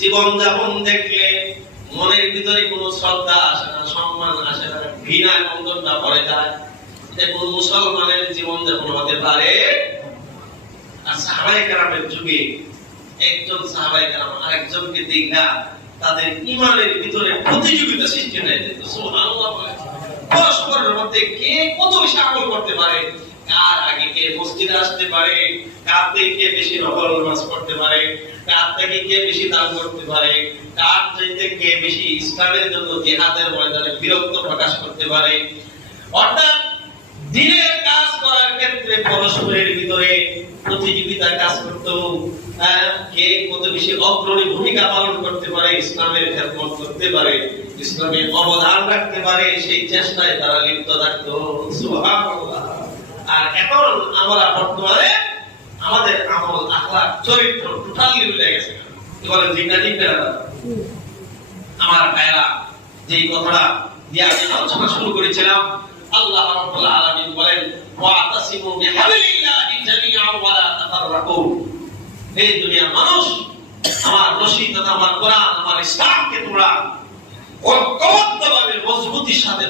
জীবন যাপন দেখলে মনের ভিতরে কোনো শ্রদ্ধা আসে না, সম্মান আসে না, ঘৃণা অন্তরটা ভরে যায়। এটা কোন মুসলমানের জীবন যাপন হতে পারে? আর সাহাবায়ে কেরামের যুগে একজন সাহাবায়ে কেরাম আরেকজনকে দেখা তাদের ঈমানের ভিতরে প্রতিযোগিতা সৃষ্টি হয়ে যেত। সুবহানাল্লাহ। পরস্পরের মধ্যে কে কত বেশি আমল করতে পারে, কার আগে কে মসজিদে আসতে পারে, কার থেকে কে বেশি নফল নামাজ পড়তে পারে, কার থেকে কে বেশি দান করতে পারে, কার থেকে কে বেশি ইসলামের জন্য জিহাদের ময়দানে বীরত্ব প্রকাশ করতে পারে। অর্থাৎ দিনের কাজ করার ক্ষেত্রে পরস্পরের ভিতরে প্রতিযোগিতা কাজ করত। কে কত বেশি অগ্রণী ভূমিকা পালন করতে পারে, ইসলামের খেদমত করতে পারে, ইসলামের অবদান রাখতে পারে, সেই চেষ্টায় তারা লিপ্ত থাকতো। সুবহানাল্লাহ। আর এখন আমরা বর্তমানে আমাদের আমল, আখলাক, চরিত্র টোটালি উল্টে গেছে। কি বলেন ঠিক না? ঠিক না? আমার ভাইরা, যে কথাটা দিয়ে আমি আলোচনা শুরু করেছিলাম, আল্লাহ রাব্বুল আলামিন বলেন ওয়াতাসিমু বিহাবিলিল্লাহি জামিআন ওয়া লা তাফাররাকু। হে দুনিয়ার মানুষ, আমার রশি তথা আমার কোরআন, আমার ইসলামকে তোমরা ঐক্যবদ্ধভাবে মজবুতির সাথে